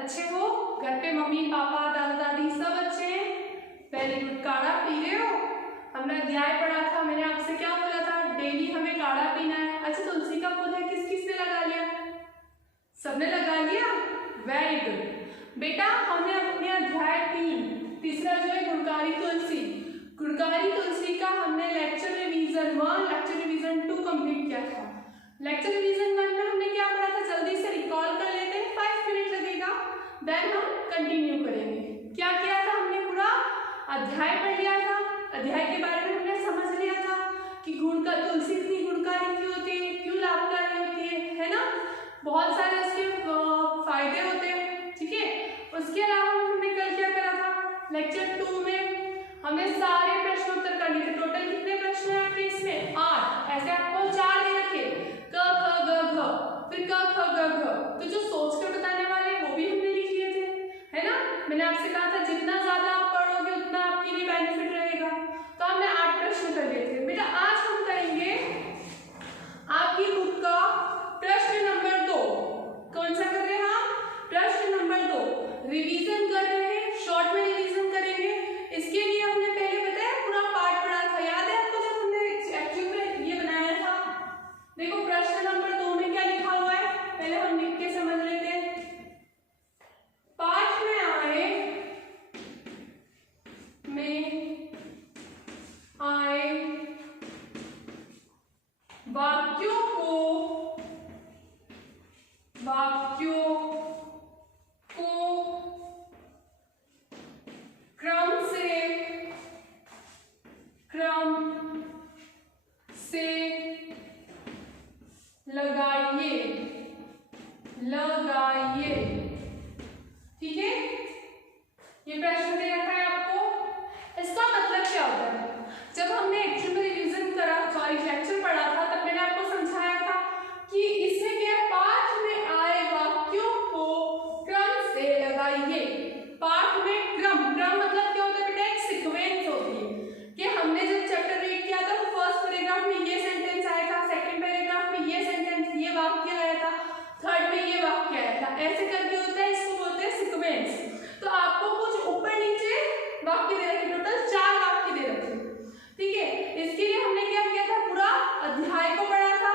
अच्छे हो? घर पे मम्मी पापा दादा दादी सब अच्छे हैं? Very good. काढ़ा पी रहे हो? हमने अध्याय पढ़ा था, मैंने आपसे क्या बोला था? डेली हमें काढ़ा पीना है। अच्छा, तुलसी का पौधा किस किस ने लगा लिया? सबने लगा लिया? Very good. बेटा हमने अपने अध्याय 3 तीसरा जो है गुणकारी तुलसी, गुणकारी तुलसी का हमने lecture revision 1 lecture revision 2 complete किया था। लेक्चर रिवीजन 1 में हमने क्या पढ़ा था? जल्दी से रिकॉल कर लेते हैं, 5 मिनट लगेगा, देन हम कंटिन्यू करेंगे। क्या किया था हमने? पूरा अध्याय पढ़ लिया था, अध्याय के बारे में हमने समझ लिया था कि गुण का तुलसी इतनी गुणकारी क्यों होती है, क्यों लाभकारी होती है ना? बहुत सारे उसके फायदे होते हैं, ठीक है। उसके अलावा हमने कल क्या करा था? लेक्चर 2 में हमने सारे प्रश्न उत्तर कर लिए थे। टोटल कितने प्रश्न है आपके इसमें? 8। ऐसे आपको 4 दे रखे, क ख ग घ, फिर क ख ग घ, तो जो सोच कर बताने वाले वो भी हमने लिख लिए थे, है ना? मैंने आपसे कहा था जितना ज्यादा आप पढ़ोगे उतना आपके लिए बेनिफिट रहेगा। तो हमने 8 प्रश्न कर लिए थे। बेटा आज हम करेंगे आपकी बुक का प्रश्न नंबर 2। कौन सा कर रहे हैं हम? प्रश्न नंबर 2 रिवीजन कर रहे हैं, शॉर्ट में रिवीजन करेंगे। इसके लिए हमने पहले बताया पूरा पार्ट पढ़ा था, याद है आपको जब हमने एक्चुअल में ये बनाया था? देखो प्रश्न नंबर 2 में क्या लिखा हुआ है, पहले हम लिख के समझ लेते हैं। पाठ में आए वाक्यों को क्रम से लगाइए, ठीक है। ये प्रश्न दे रखा है आपको। इसका मतलब क्या होता है? जब हमने एक्चुअल में रिवीजन करा, सॉरी लेक्चर पढ़ा था, तब मैंने आपको समझाया था कि इससे क्या पाठ में आए वाक्यों को क्रम से लगाइए। पाठ में क्रम मतलब क्या होता है बेटा? एक सीक्वेंस होती है कि हमने जब चैप्टर रीड किया था तो फर्स्ट पैराग्राफ में ये सेंटेंस आया था, सेकंड पैराग्राफ में ये सेंटेंस, ये वाक्य आया था, थर्ड में ये वाक्य आया था, ऐसे करके होता है, इसको बोलते हैं सीक्वेंस। तो आपको कुछ ऊपर नीचे वाक्य दे रखे, टोटल 4 वाक्य दे रखे, ठीक है। इसके लिए हमने क्या किया था? पूरा अध्याय को पढ़ा था।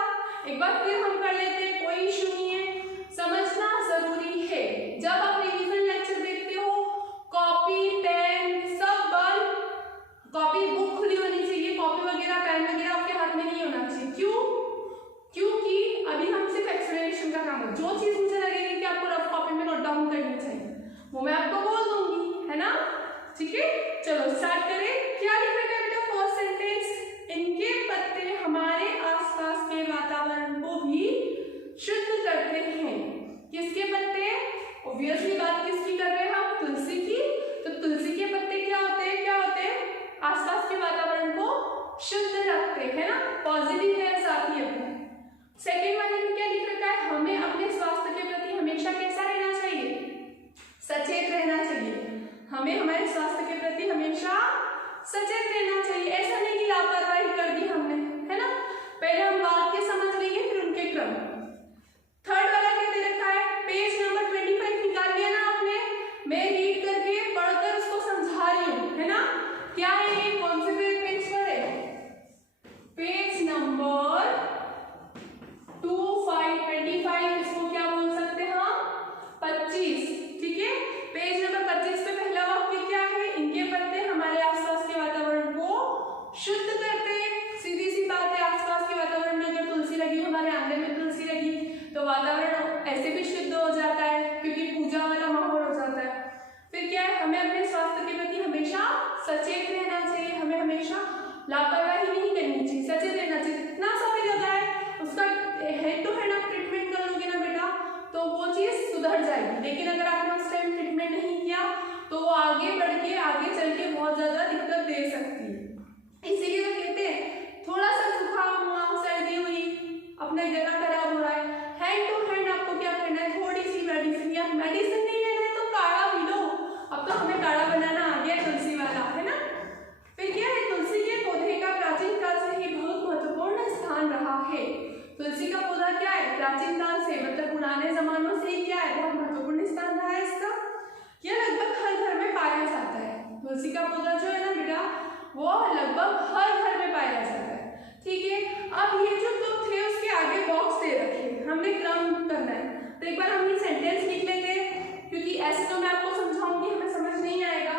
एक बार फिर हम कर लेते हैं, कोई इशू नहीं है, समझना जरूरी है। जब आप रिवीजन लेक्चर देखते हो, कॉपी पेन सब बंद, कॉपी बुक खुली होनी चाहिए, कॉपी वगैरह पेन वगैरह आपके हाथ में नहीं होना चाहिए। क्यों? क्योंकि अभी हम सिर्फ एक्सप्लेनेशन का काम है। जो चीज मुझे लगेगी कि आपको रफ कॉपी में नोट डाउन करनी चाहिए वो मैं आपको बोल दूंगी, है ना? ठीक है, चलो स्टार्ट करें। क्या लिख रखा है बेटा? फर्स्ट सेंटेंस, इनके पत्ते हमारे आसपास के वातावरण को भी शुद्ध करते हैं। किसके पत्ते? ऑब्वियसली बात किसकी कर रहे हैं हम? तुलसी की। तो तुलसी के पत्ते क्या होते हैं? आसपास के वातावरण को शुद्ध रखते हैं ना, पॉजिटिव है साथ ही अपने। सेकेंड वाले में क्या लिख रखा है? हमें अपने स्वास्थ्य के प्रति हमेशा कैसा रहना चाहिए? सचेत रहना चाहिए। हमें हमारे स्वास्थ्य के प्रति हमेशा सचेत रहना चाहिए। ऐसा नहीं कि लापरवाही कर दी हमने, है ना? पहले हम वाक्य समझ लेंगे फिर उनके क्रम। थर्ड वाला क्या दे रखा है? पेज नंबर 25 निकाल लिया ना आपने? मैं रीड करके पढ़कर उसको समझा रही हूँ, है ना? क्या है ये? कौन से पेज पर है? पेज नंबर 25, इसको क्या बोल सकते हैं हम? 25, ठीक है। पेज नंबर 25 पे पहला वाक्य क्या है? इनके पत्ते हमारे आसपास के वातावरण को शुद्ध करते हैं। सीधी सी बात है, आसपास के वातावरण में अगर तुलसी लगी, हमारे आंगन में तुलसी लगी, तो वातावरण ऐसे भी शुद्ध हो जाता है क्योंकि पूजा वाला माहौल हो जाता है। फिर क्या है? हमें अपने स्वास्थ्य के प्रति हमेशा सचेत रहना चाहिए, हमें हमेशा लापरवाही नहीं करनी चाहिए, सचेत रहना चाहिए। इतना सा भी लगा है, उसका हेड टू हेड आप ट्रीटमेंट कर लोगे ना बेटा, तो वो चीज सुधर जाएगी। लेकिन अगर आपने उस टाइम ट्रीटमेंट नहीं किया तो वो आगे बढ़ के आगे चल के बहुत ज्यादा दिक्कत दे सकती है। इसीलिए तो कहते हैं थोड़ा सा जुकाम हुआ, सर्दी हुई, अपना गला खराब हो रहा है, हैंड टू हैंड आपको क्या करना है? थोड़ी सी मेडिसिन, या मेडिसिन नहीं लेना है तो काढ़ा पी लो। अब तो हमें काढ़ा बनाना आ गया तुलसी वाला, है ना? फिर क्या है? तुलसी के पौधे का प्राचीन काल से ही बहुत महत्वपूर्ण स्थान रहा है। तुलसी का पौधा क्या है? प्राचीन काल से मतलब पुराने जमानों से ही क्या है? बहुत महत्वपूर्ण स्थान रहा है। है इसका? ये लगभग हर घर में पाया जाता है। तुलसी का पौधा जो है ना बेटा, वो लगभग हर घर में पाया जाता है। ठीक है, अब ये जो तुम थे उसके आगे बॉक्स दे रखे, हमने क्रम करना है। तो एक बार हम ये सेंटेंस लिख लेते हैं, क्योंकि ऐसे तो मैं आपको समझाऊंगी, हमें समझ नहीं आएगा।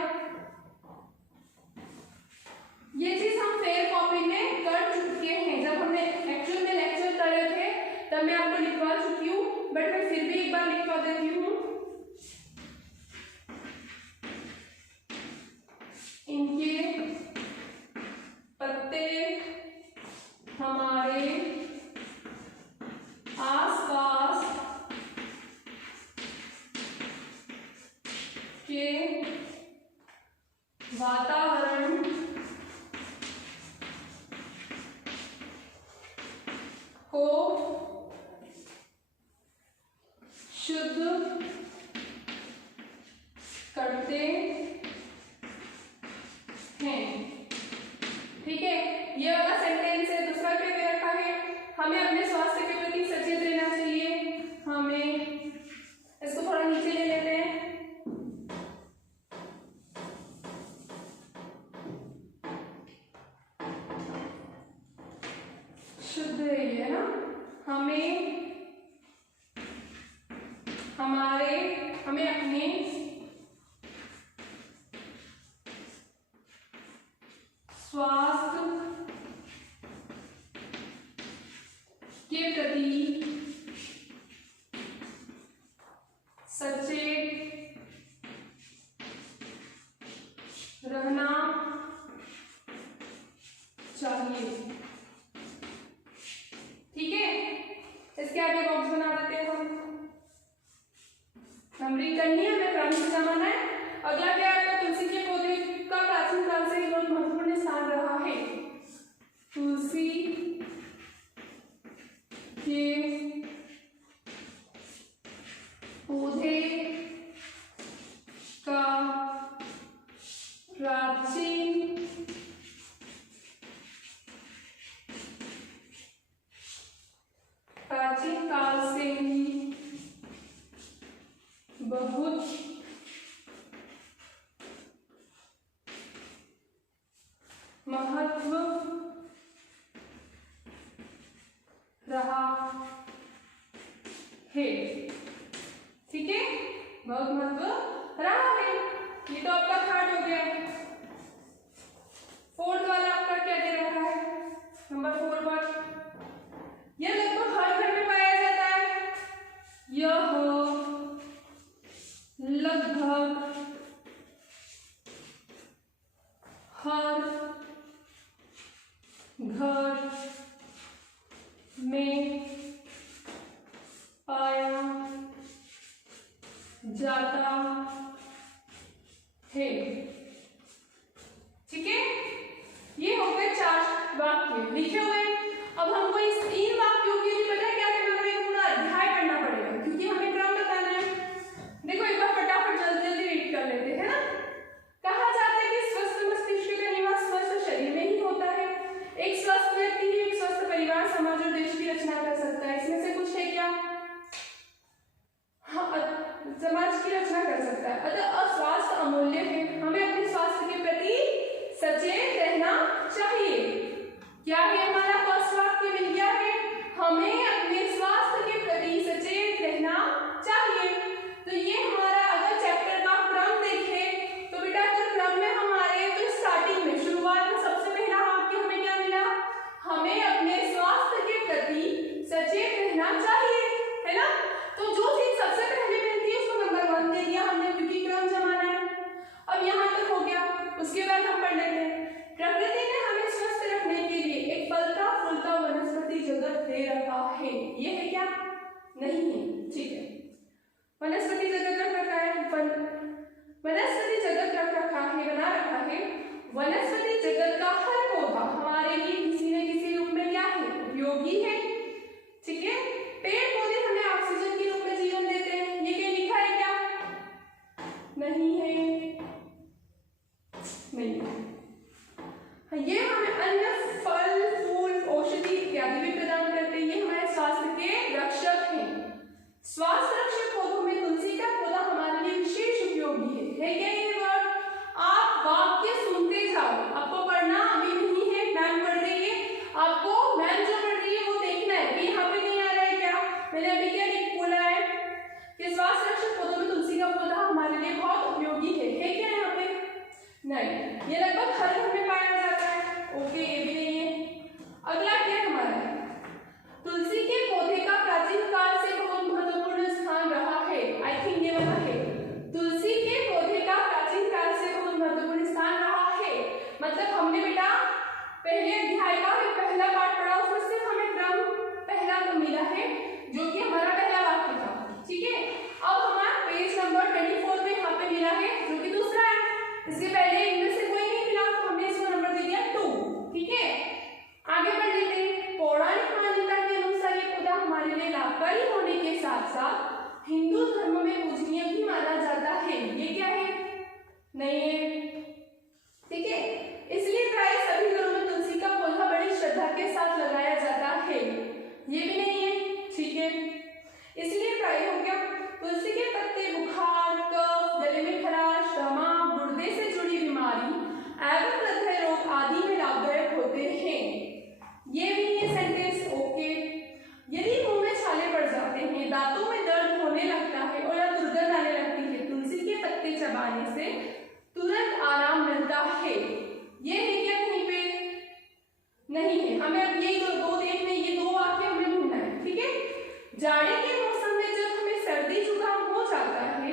ये चीज हम फेयर कॉपी में कर चुके हैं, जब हमने एक्चुअल में लेक्चर कर रहे थे तब मैं आपको लिखवा चुकी हूँ, बट मैं फिर भी एक बार लिखवा देती हूँ। इनके पत्ते हमारे आसपास के वातावरण को शुद्ध करते हैं। ठीक है, ये वाला सेंटेंस है। दूसरा क्या कह रखा है, हमें अपने स्वास्थ्य के प्रति सचेत रहना चाहिए। हमें इसको थोड़ा नीचे ले लेते हैं। शुद्ध है ना, हमें अपने स्वास्थ्य के प्रति सचेत रहना चाहिए। ठीक है, इसके आगे बॉक्स बना देते हैं हम। नंबरिंग करनी है, हमें क्रम से जमाना है। अगला क्या है आपका, तुलसी के पौधे का प्राचीन काल से बहुत महत्वपूर्ण स्थान रहा है। तुलसी के पौधे का प्राचीन काल से ही बहुत महत्व रहा है। ठीक है, बहुत महत्व रहा है। ये तो आपका थर्ड हो गया। फोर्थ वाला आपका क्या दे रखा है, नंबर 4 पर, यह लगभग हर घर में पाया जाता है। यह लगभग हर घर में पाया जाता है। ठीक है, ये हो गए 4 वाक्य लिखे हुए। अब हमको इस 3 वाक्यों के लिए पता है क्या करना पड़ेगा, पूरा अध्याय पढ़ना पड़ेगा, क्योंकि हमें क्रम बताना है। देखो एक बार फटाफट जल्दी जल्दी रीड कर लेते हैं ना। कहा जाता है कि स्वस्थ मस्तिष्क का निवास स्वस्थ शरीर में ही होता है। एक स्वस्थ व्यक्ति ही एक स्वस्थ परिवार, समाज और देश की रचना कर सकता है। इसमें से कुछ है क्या? हाँ, समाज की रचना कर सकता है। अतः स्वास्थ्य अमूल्य है, हमें अपने स्वास्थ्य के प्रति सचेत रहना चाहिए। क्या है हमारा फर्स्ट वाक्य मिल गया है, हमें अपने स्वास्थ्य के प्रति सचेत रहना चाहिए। तो ये हमारा अगर चैप्टर का क्रम देखें तो बेटा अगर क्रम में हमारे तो स्टार्टिंग में शुरुआत में सबसे पहला वाक्य हमें क्या मिला, हमें अपने स्वास्थ्य के प्रति सचेत रहना चाहिए, है ना। तो जो चीज सबसे पहले मिलती है उसको नंबर 1 दे दिया हमने, क्योंकि क्रम जमाना है। अब यहाँ तक हो गया। उसके बाद हम पढ़ लेते हैं, प्रकृति ने हमें स्वस्थ रखने के लिए एक फलता फूलता वनस्पति जगत दे रखा है। ये है क्या? नहीं है। ठीक है, वनस्पति जगत रख रखा है, वनस्पति जगत रख रखा है, बना रखा है। वनस्पति जगत का हर पौधा हमारे लिए किसी न किसी रूप में क्या है, उपयोगी है। ठीक है, पेड़ पौधे हमें ऑक्सीजन के रूप में जीवन देते हैं। ये क्या लिखा है क्या? नहीं है, नहीं है। ये हमें अन्न फल फूल औषधि इत्यादि भी प्रदान करते हैं। ये हमारे स्वास्थ्य के रक्षक हैं। स्वास्थ्य रक्षक पौधों में तुलसी का पौधा हमारे लिए पहला पार्ट पढ़ा उसमें सिर्फ हमें क्रम पहला तो मिला है जो कि हमारा पहला वाक्य था, ठीक है। अब हमारा पेज नंबर 24 में यहाँ पे मिला है जो कि दूसरा है। इसके पहले इनमें से कोई नहीं मिला तो हमने इसको नंबर दे दिया 2, ठीक है। आगे बढ़ लेते हैं। पौराणिक मान्यता के अनुसार ये खुदा हमारे लिए लाभकारी होने के साथ साथ हिंदू धर्म में पूजनीय भी माना जाता है। ये क्या है? नहीं है, ठीक है। इसलिए प्राय सभी घरों में तुलसी का पौधा बड़ी श्रद्धा के साथ लगाया जाता है। ये भी नहीं है, ठीक है। इसलिए प्राय हो गया तुलसी के पत्ते बुखार, कफ, गले में खराश, दमा, गुर्दे से जुड़ी बीमारी एवं हृदय रोग आदि में लाभदायक होते हैं। ये भी है सेंटेंस, ओके। यदि मुंह में छाले पड़ जाते हैं, दांतों में दर्द होने लगता है और या दुर्गंध आने लगती है, तुलसी के पत्ते चबाने से तुरंत आराम मिलता है। ये है क्या कहीं पे? नहीं है। हमें अब यही दो देखने, ये 2 वाक्य हमें ढूंढना है, ठीक है। जाड़े के मौसम में जब हमें सर्दी जुकाम हो जाता है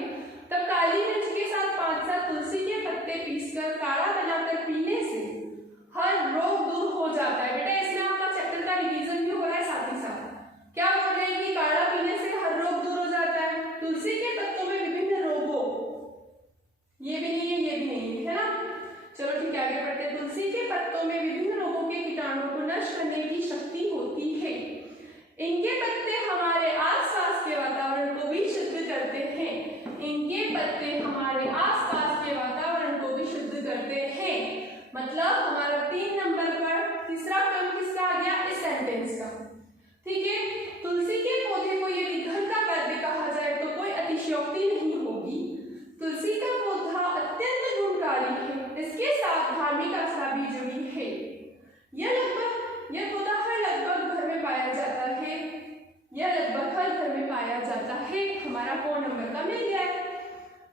तब काली मिर्च के साथ 5-7 तुलसी के पत्ते पीसकर काढ़ा बनाकर पीने से हर रोग दूर हो जाता है। बेटा इसमें आपका चैप्टर का रिवीजन भी हो रहा है साथ ही साथ। क्या बोल रहे हैं कि काढ़ा पीने से हर रोग दूर हो जाता है। तुलसी के पत्तों में विभिन्न रोगों, ये भी नहीं है, ये भी नहीं है ना। चलो ठीक है, आगे बढ़ते हैं। तुलसी के पत्तों में विभिन्न रोगों के कीटाणुओं को नष्ट करने की शक्ति होती है। इनके पत्ते हमारे आसपास के वातावरण को भी शुद्ध करते हैं। इनके पत्ते हमारे आसपास के वातावरण को भी शुद्ध करते हैं। मतलब हमारा 3 नंबर पर तीसरा क्रम किसका आ गया? इस सेंटेंस का, ठीक है। तुलसी के पौधे को यदि घर का पौधे कहा जाए तो कोई अतिशयोक्ति नहीं होगी। तुलसी का पौधा अत्यंत गुणकारी है, इसके साथ धार्मिक आस्था भी जुड़ी है। यह पौधा हर लगभग घर में पाया जाता है। यह लगभग हर घर में पाया जाता है। हमारा 4 नंबर का मिल गया है।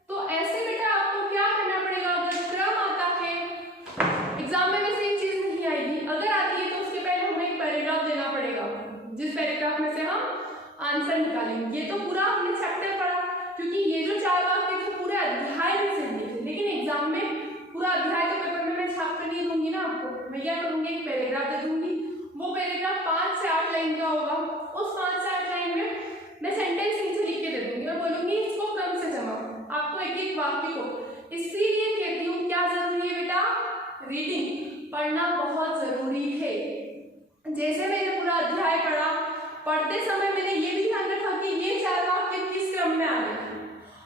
तो ऐसे बेटा आपको क्या करना पड़ेगा? अगर क्रम आता है एग्जाम में वैसे एक चीज नहीं आएगी, अगर आती है तो उसके पहले हमें एक पैराग्राफ देना पड़ेगा, जिस पैराग्राफ में से हम आंसर निकालेंगे। ये तो पूरा हमने चैप्टर पढ़ा, क्योंकि ये जो 4 वाक्य थे पूरे अध्याय में से दिए थे, लेकिन एग्जाम में पूरा अध्याय के पेपर में मैं छाप कर नहीं दूंगी ना आपको। मैं क्या करूंगी? एक पैराग्राफ दे दूंगी। वो पैराग्राफ 5 से 8 लाइन का होगा। उस 5 से 8 लाइन में मैं सेंटेंस नीचे लिख के दे दूंगी और बोलूंगी इसको क्रम से जमाओ, आपको एक एक वाक्य को। इसीलिए कहती हूँ क्या जरूरी है बेटा? रीडिंग, पढ़ना बहुत जरूरी है। जैसे मैंने पूरा अध्याय पढ़ा, पढ़ते समय मैंने ये भी ध्यान रखा कि ये 4 वाक्य किस क्रम में आ रहे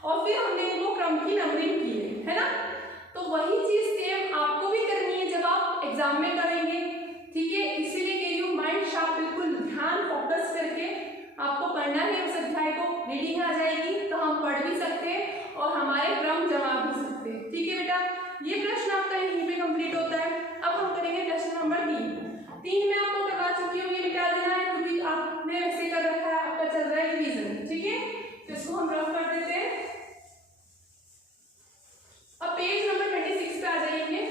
और फिर हमने इनको क्रम की नंबरिंग की है ना। तो वही चीज सेम आपको भी करनी है जब आप एग्जाम में करेंगे, ठीक है। इसीलिए कह रही हूँ माइंड शार्प, बिल्कुल ध्यान फोकस करके आपको पढ़ना है उस अध्याय को। रीडिंग आ जाएगी तो हम पढ़ भी सकते हैं और हमारे क्रम जमा भी सकते हैं, ठीक है बेटा। ये प्रश्न आपका यहीं पे कंप्लीट होता है। अब हम करेंगे प्रश्न नंबर 3 में आपको करवा चुकी हूँ, ये मिटा देना है क्योंकि आपने वैसे कर रखा है, आपका चल रहा है रिवीजन, ठीक है। तो इसको हम रफ कर देते हैं। अब पेज नंबर 26 पे आ जाएंगे।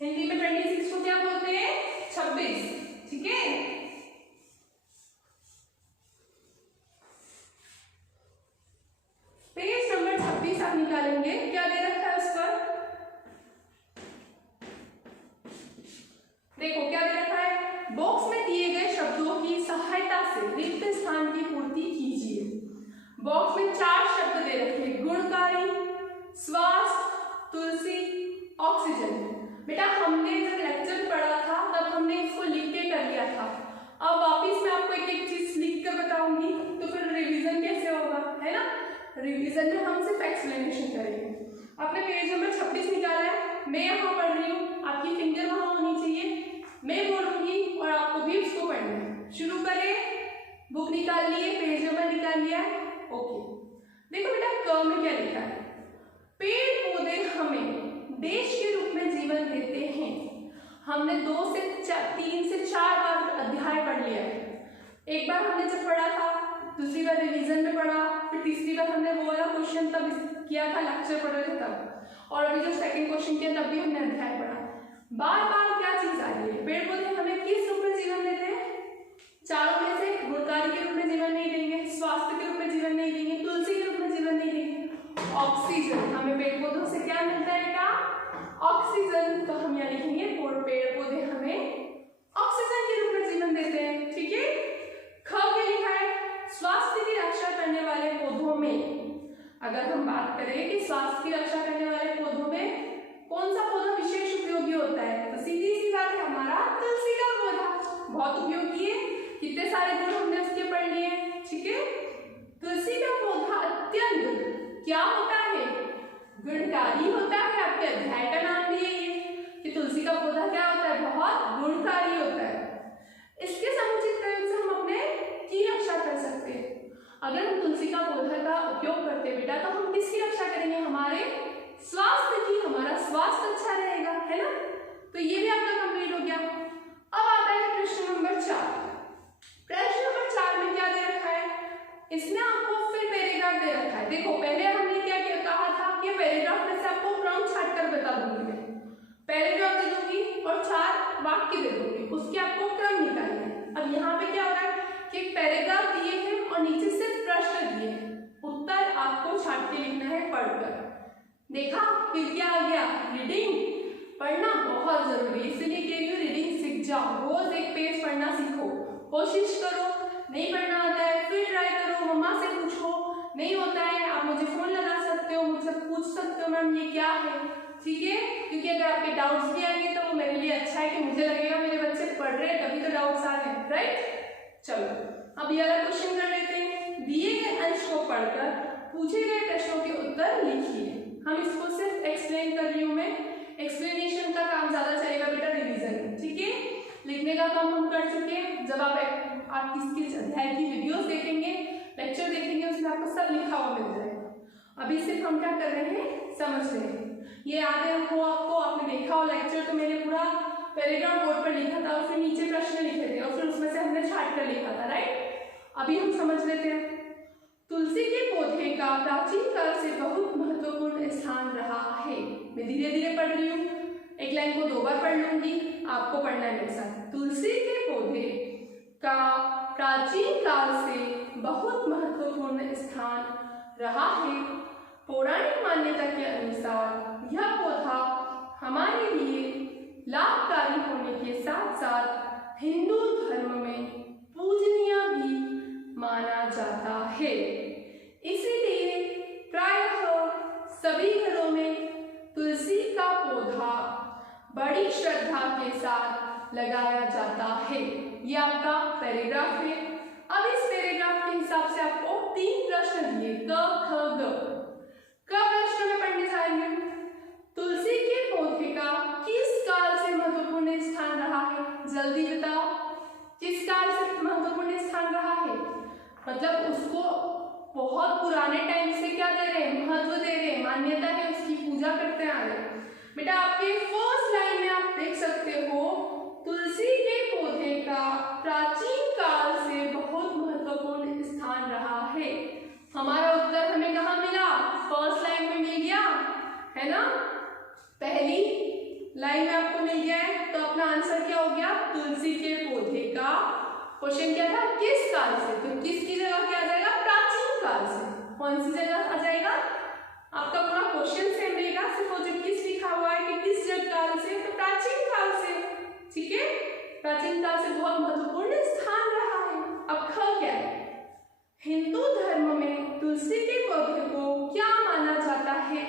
हिंदी में 26 को क्या बोलते हैं? 26, ठीक है। पेज नंबर 26 आप निकालेंगे, क्या दे रखा है उस पर? देखो क्या दे रखा है। बॉक्स में दिए गए शब्दों की सहायता से रिक्त स्थान की पूर्ति कीजिए। बॉक्स में 4 शब्द दे रखे हैं, गुणकारी, स्वास्थ्य, तुलसी, ऑक्सीजन। बेटा हमने जब लेक्चर पढ़ा था तब हमने इसको लिख के कर लिया था। अब वापिस मैं आपको एक एक चीज लिख कर बताऊंगी तो फिर रिवीजन कैसे होगा, है ना। रिवीजन में हम सिर्फ एक्सप्लेनेशन करेंगे। आपने पेज नंबर 26 निकाला है, मैं यहाँ पढ़ रही हूँ, आपकी फिंगर वहां होनी चाहिए। मैं बोलूंगी और आपको भी उसको पढ़ना है। शुरू करें। बुक निकाल लिए, पेज नंबर निकाल लिया, ओके। देखो बेटा क में क्या लिखा है? पेड़ पौधे हमें देश के रूप में जीवन देते हैं। हमने 3 से 4 बार अध्याय पढ़ लिया है। एक बार हमने जब पढ़ा था, दूसरी बार रिवीजन में पढ़ा, फिर तीसरी बार हमने वो वाला क्वेश्चन तब किया था, लेक्चर पढ़ रहे थे तब, और अभी जो सेकंड क्वेश्चन किया तब भी हमने अध्याय पढ़ा। बार बार क्या चीज आ रही है? पेड़ पौधे हमें किस रूप में जीवन देते हैं? चारों में से गुणकारी के रूप में जीवन नहीं देंगे, स्वास्थ्य के रूप में जीवन नहीं देंगे, तुलसी के रूप में जीवन नहीं देंगे। ऑक्सीजन, हमें पेड़ पौधों से क्या मिलता है बेटा? ऑक्सीजन। तो हम यहाँ लिखेंगे पेड़ पौधे हमें अगर हम बात करें कि स्वास्थ्य की रक्षा करने वाले पौधों में कौन सा पौधा विशेष उपयोगी होता है, तो सीधी सी बात है हमारा तुलसी का पौधा बहुत उपयोगी है। कितने सारे गुण हमने उसके पढ़ लिए, ठीक है। तुलसी का पौधा अत्यंत क्या होता है, गुणकारी होता है। आपके अध्याय का नाम भी यही है कि तुलसी का पौधा क्या होता है, बहुत गुणकारी होता है। इसके समुचित प्रयोग से हम अपने की रक्षा कर सकते हैं। अगर हम तुलसी का पौधा का उपयोग करते हैं बेटा, तो हम किसकी रक्षा करेंगे, हमारे स्वास्थ्य की। हमारा स्वास्थ्य अच्छा रहेगा, है ना। तो ये भी आपका कंप्लीट हो गया। अब आता है प्रश्न नंबर 4। प्रश्न नंबर 4 में क्या दे रखा है, इसमें आपको फिर पैराग्राफ दे रखा है। देखो पहले हमने क्या कहा था कि पैराग्राफ में से आपको क्रम छाट कर बता दूंगी मैं। पैराग्राफ दे दूंगी और 4 वाक्य दे दूंगी, उसके आपको क्रम निकालना है। अब यहाँ पे क्या हो रहा है कि एक पैराग्राफ दिए हैं और नीचे सिर्फ प्रश्न दिए हैं, उत्तर आपको छाट के लिखना है पढ़कर। देखा फिर क्या आ गया, रीडिंग पढ़ना बहुत जरूरी है, इसलिए कह रही हूँ रीडिंग सीख जाओ। रोज एक पेज पढ़ना सीखो, कोशिश करो। नहीं पढ़ना आता है फिर ट्राई करो, मम्मा से पूछो, नहीं होता है आप मुझे फोन लगा सकते हो, मुझसे पूछ सकते हो मैम ये क्या है, ठीक है। क्योंकि अगर आपके डाउट्स भी आएंगे तो वो मेरे लिए अच्छा है कि मुझे लगेगा मेरे बच्चे पढ़ रहे हैं तभी तो डाउट्स आ रहे हैं, राइट। चलो अब ये वाला क्वेश्चन कर लेते हैं। दिए गए अंश को पढ़कर पूछे गए प्रश्नों के उत्तर लिखिए। हम इसको सिर्फ एक्सप्लेन कर रही हूँ मैं, एक्सप्लेनेशन का काम ज्यादा चलेगा बेटा रिवीजन में, ठीक है। लिखने का काम हम कर चुके हैं। जब आप किस अध्याय की वीडियोस देखेंगे, लेक्चर देखेंगे, उसमें आपको सब लिखा हुआ मिल जाएगा। अभी सिर्फ हम क्या कर रहे हैं, समझ रहे हैं। ये याद है हो आपको, आपने देखा हो लेक्चर तो मैंने पूरा पैराग्राफ बोर्ड पर लिखा था और फिर नीचे प्रश्न लिखे थे और फिर उसमें से हमने छाट कर लिखा था, राइट। अभी हम समझ लेते हैं। तुलसी के पौधे का प्राचीन काल से बहुत महत्वपूर्ण स्थान रहा है। मैं धीरे धीरे पढ़ रही हूँ, एक लाइन को 2 बार पढ़ लूंगी, आपको पढ़ना है मेरे साथ। तुलसी के पौधे का प्राचीन काल से बहुत महत्वपूर्ण स्थान रहा है। पौराणिक मान्यता के अनुसार यह पौधा हमारे लिए लाभकारी होने के साथ साथ हिंदू धर्म में पूजनीय भी माना जाता है। इसीलिए प्रायः सभी घरों में तुलसी का पौधा बड़ी श्रद्धा के साथ लगाया जाता है। ये आपका पैराग्राफ है। अब इस पैराग्राफ के हिसाब से आपको 3 प्रश्न दिए, क ख ग। क प्रश्न में पढ़ने जा रही हूं, तुलसी के पौधे का किस काल से महत्वपूर्ण स्थान रहा है, जल्दी बताओ। किस काल से महत्वपूर्ण स्थान रहा है, मतलब उसको बहुत पुराने टाइम से क्या दे रहे हैं, महत्व दे रहे हैं, मान्यता है, उसकी पूजा करते आ रहे हैं। बेटा आपके फर्स्ट लाइन में आप देख सकते हो तुलसी के पौधे का प्राचीन काल से बहुत महत्वपूर्ण स्थान रहा है। हमारा उत्तर हमें कहाँ मिला, फर्स्ट लाइन में मिल गया है ना, पहली लाइन में आपको मिल गया है। तो अपना आंसर क्या हो गया, तुलसी के पौधे का। क्वेश्चन क्या था, किस काल से, तो किसकी जगह क्या आ जाएगा, प्राचीन काल से। कौन सी जगह आ जाएगा, आपका पूरा क्वेश्चन सेम रहेगा, सिर्फ वो जो किस लिखा हुआ है कि किस जग काल से, तो प्राचीन काल से, ठीक है। प्राचीन काल से बहुत महत्वपूर्ण स्थान रहा है। अब ख क्या है, हिंदू धर्म में तुलसी के पौधे को क्या माना जाता है,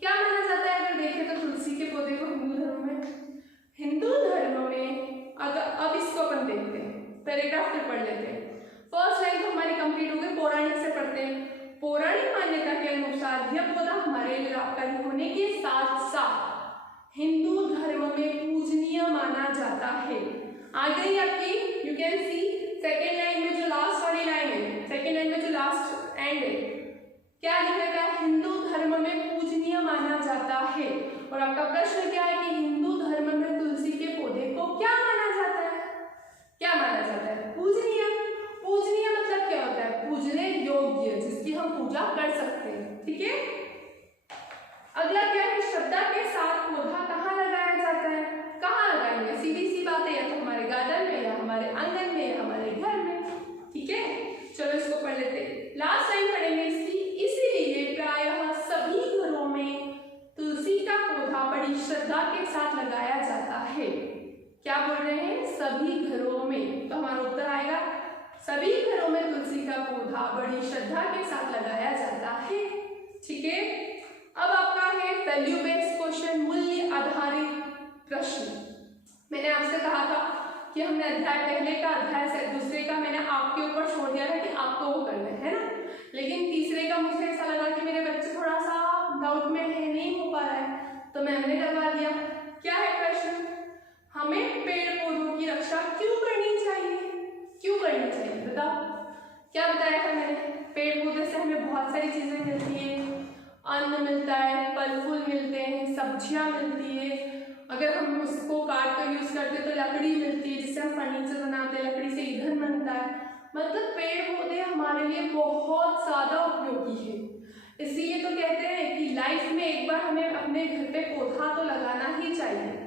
क्या माना जाता है। अगर देखें तो तुलसी के पौधे को हिंदू धर्म में अगर, अब इसको अपन देखते हैं, पैराग्राफ में पढ़ लेते हैं। फर्स्ट लाइन तो हमारी कंप्लीट हो गई, पौराणिक से पढ़ते हैं। पौराणिक मान्यता के अनुसार यह पौधा हमारे लिए लाभकारी होने के साथ साथ हिंदू धर्म में पूजनीय माना जाता है। आ गई आपकी, you can see second line में जो लास्ट वाली लाइन है, सेकेंड लाइन में जो लास्ट एंड है, क्या लिखेगा, हिंदू धर्म में पूजनीय माना जाता है। और आपका प्रश्न क्या है कि हिंदू धर्म में तुलसी के पौधे को क्या माना जाता है, क्या माना जाता है, पूजनीय। पूजनीय मतलब क्या होता है, पूजने योग्य, जिसकी हम पूजा कर सकते हैं, ठीक है। अगला क्या है, श्रद्धा के साथ पौधा कहाँ लगाया जाता है, कहाँ लगाएंगे, सीधी सी बात है, या तो हमारे गार्डन में, या हमारे आंगन में, या हमारे घर में, ठीक है। चलो इसको पढ़ लेते हैं, लास्ट लाइन पढ़ेंगे इसकी। इसीलिए प्रायः सभी घरों में तुलसी का पौधा बड़ी श्रद्धा के साथ लगाया जाता है। क्या बोल रहे हैं, सभी घरों में, तो हमारा उत्तर आएगा सभी घरों में तुलसी का पौधा बड़ी श्रद्धा के साथ लगाया जाता है। ठीक है। अब आपका है वैल्यू बेस्ड क्वेश्चन, मूल्य आधारित प्रश्न। मैंने आपसे कहा था कि हमने अध्याय पहले का, अध्याय से दूसरे का मैंने आपके ऊपर छोड़ दिया था कि आपको वो करना है ना, लेकिन तीसरे का मुझे ऐसा लगा कि मेरे बच्चे थोड़ा सा डाउट में है, नहीं हो पा रहा है, तो मैंने करवा दिया। क्या है प्रश्न? हमें पेड़ पौधों की रक्षा क्यों करनी चाहिए? क्यों करनी चाहिए बताओ। क्या बताया था मैंने? पेड़ पौधे से हमें बहुत सारी चीजें मिलती है, अन्न मिलता है, फल फूल मिलते हैं, सब्जियां मिलती है, अगर हम उसको काट कर यूज करते हैं तो लकड़ी मिलती है जिससे हम फर्नीचर बनाते हैं, लकड़ी से ईंधन बनता है। मतलब पेड़ पौधे हमारे लिए बहुत ज्यादा उपयोगी है। इसीलिए तो कहते हैं कि लाइफ में एक बार हमें अपने घर पे पौधा तो लगाना ही चाहिए।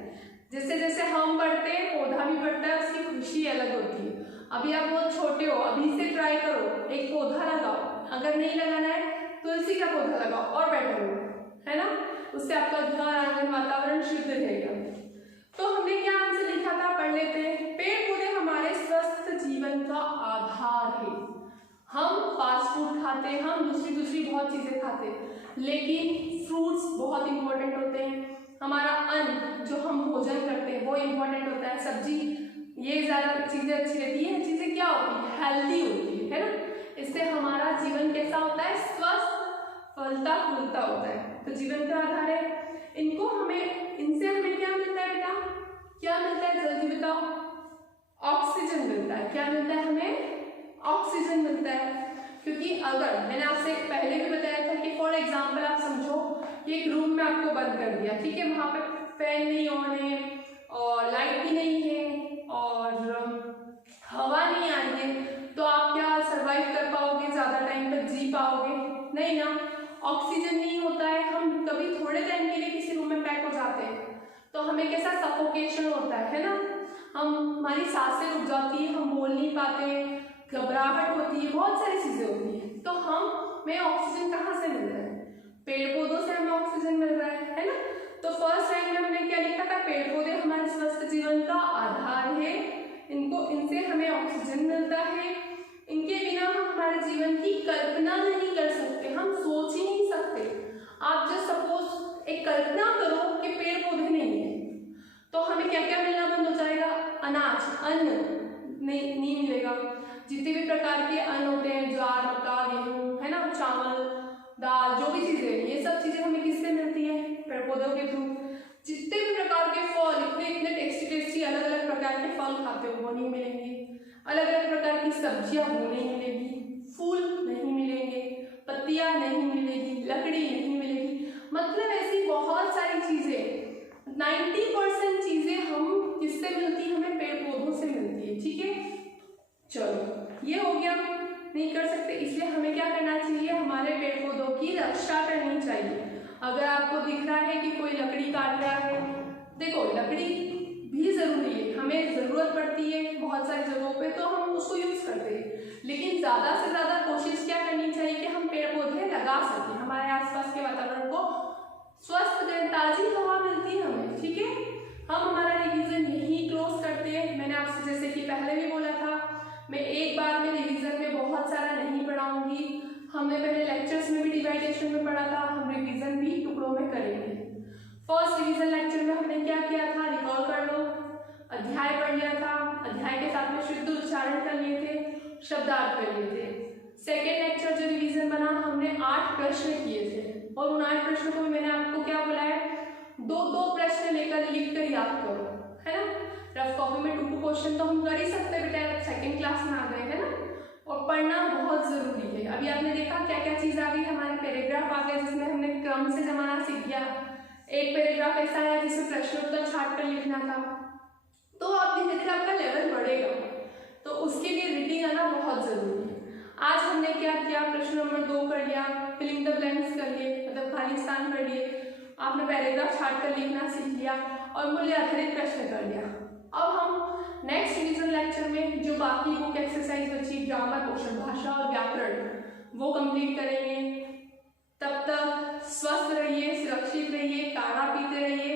जैसे जैसे हम बढ़ते हैं पौधा भी बढ़ता है, उसकी खुशी अलग होती है। अभी आप बहुत छोटे हो, अभी से ट्राई करो, एक पौधा लगाओ, अगर नहीं लगाना है तुलसी का पौधा लगाओ और बेटर होगा, है ना, उससे आपका घर आंगन वातावरण शुद्ध रहेगा। तो हमने क्या आंसर लिखा था, पढ़ लेते हैं। पेड़ पौधे हमारे स्वस्थ जीवन का आधार है। हम फास्ट फूड खाते हैं, हम दूसरी बहुत चीजें खाते हैं, लेकिन फ्रूट्स बहुत इंपॉर्टेंट होते हैं। हमारा अन्न जो हम भोजन करते हैं वो इंपॉर्टेंट होता है। सब्जी, ये ज्यादा चीजें अच्छी रहती है, चीजें क्या होती है, हेल्दी होती है ना। इससे हमारा जीवन कैसा होता है, स्वस्थ, फलता फूलता होता है। तो जीवन का आधार है। इनको हमें, इनसे हमें क्या मिलता है बेटा, क्या मिलता है जल्दी बताओ? ऑक्सीजन मिलता है। क्या मिलता है हमें? ऑक्सीजन मिलता है। क्योंकि अगर मैंने आपसे पहले भी बताया था कि फॉर एग्जाम्पल आप समझो कि एक रूम में आपको बंद कर दिया, ठीक है, वहां पे फैन नहीं ऑन है और लाइट भी नहीं है और हवा नहीं आ रही है, तो आप क्या सर्वाइव कर पाओगे, ज्यादा टाइम तक जी पाओगे? नहीं ना। ऑक्सीजन नहीं होता है, हम कभी थोड़े टाइम के लिए किसी रूम में पैक हो जाते हैं तो हमें कैसा सफोकेशन होता है ना, हमारी सांसें रुक जाती है, हम बोल नहीं पाते, घबराहट होती है, बहुत सारी चीजें होती है। तो हमें ऑक्सीजन कहाँ से मिल रहा है? पेड़ पौधों से हमें ऑक्सीजन मिल रहा है ना। तो फर्स्ट लाइन में हमने क्या लिखा था, पेड़ पौधे हमारे स्वस्थ जीवन का आधार है, इनसे हमें ऑक्सीजन मिलता है, इनके बिना हम हमारे जीवन की कल्पना नहीं कर सकते, हम सोच ही नहीं सकते। आप जस्ट सपोज एक कल्पना करो कि पेड़ पौधे नहीं है तो हमें क्या क्या मिलना बंद हो जाएगा? अनाज, अन्न नहीं मिलेगा। जितने भी प्रकार के अन्न होते हैं, ज्वार, मक्का, गेहूं, है ना, चावल, दाल, जो भी चीजें, ये सब चीजें हमें किससे मिलती है? पेड़ पौधों के थ्रू। जितने भी प्रकार के फल, इतने टेस्टी टेस्टी अलग अलग प्रकार के फल खाते हो वो नहीं मिलेंगे, अलग अलग प्रकार की सब्जियां वो नहीं मिलेगी, फूल नहीं मिलेंगे, पत्तियां नहीं मिलेगी, लकड़ी नहीं मिलेगी। मतलब ऐसी बहुत सारी चीजें, 90% चीजें हम किससे मिलती है? हमें पेड़ पौधों से मिलती है। ठीक है, चलो ये हो गया, नहीं कर सकते, इसलिए हमें क्या करना चाहिए? हमारे पेड़ पौधों की रक्षा करनी चाहिए। अगर आपको दिख रहा है कि कोई लकड़ी काट रहा है, देखो लकड़ी भी जरूरी है, हमें जरूरत पड़ती है बहुत सारी जगहों पे, तो हम उसको यूज करते हैं, लेकिन ज्यादा से ज्यादा कोशिश क्या करनी चाहिए कि हम पेड़ पौधे लगा सकें, हमारे आसपास के वातावरण को स्वस्थ करें, ताजी हवा मिलती है हमें। ठीक है, हम हमारा रिवीजन यही क्लोज करते हैं। मैंने आपसे जैसे कि पहले भी बोला था, मैं एक बार में रिवीजन में बहुत सारा नहीं पढ़ाऊंगी, हमने पहले लेक्चर्स में भी डिवाइडेशन में पढ़ा था, हम रिवीजन भी टुकड़ों में करेंगे। फर्स्ट रिवीजन लेक्चर में हमने क्या किया था, रिकॉल कर लो, अध्याय पढ़ लिया था, अध्याय के साथ में शुद्ध उच्चारण कर लिए थे, शब्दार्थ कर लिए थे। सेकेंड लेक्चर जो रिवीजन बना, हमने 8 प्रश्न किए थे और उन 8 प्रश्नों को मैंने आपको क्या बोला है, 2-2 प्रश्न लेकर लिख कर याद करो, है ना। रफ कॉपी में 2 क्वेश्चन तो हम कर ही सकते हैं बेटा, सेकेंड क्लास में आ गए, है ना। और पढ़ना बहुत जरूरी है। अभी आपने देखा क्या क्या चीज आ गई, हमारे पैराग्राफ आ गए जिसमें हमने क्रम से जमाना सीख गया। एक पैराग्राफ ऐसा है जिसमें प्रश्न उत्तर छाट कर लिखना था, तो आप धीरे धीरे आपका लेवल बढ़ेगा, तो उसके लिए रीडिंग आना बहुत जरूरी है। आज हमने क्या किया, प्रश्न नंबर 2 कर लिया, फिलिंग द ब्लैंक्स कर लिए, मतलब खाली स्थान कर लिए, आपने पैराग्राफ छाट कर लिखना सीख लिया और मूल्य आधारित प्रश्न कर लिया। अब हम नेक्स्ट रिवीजन लेक्चर में जो बाकी बुक एक्सरसाइज बची, ग्रामर, पोषण, भाषा और व्याकरण, वो कंप्लीट करेंगे। तब तक स्वस्थ रहिए, सुरक्षित रहिए, काढ़ा पीते रहिए,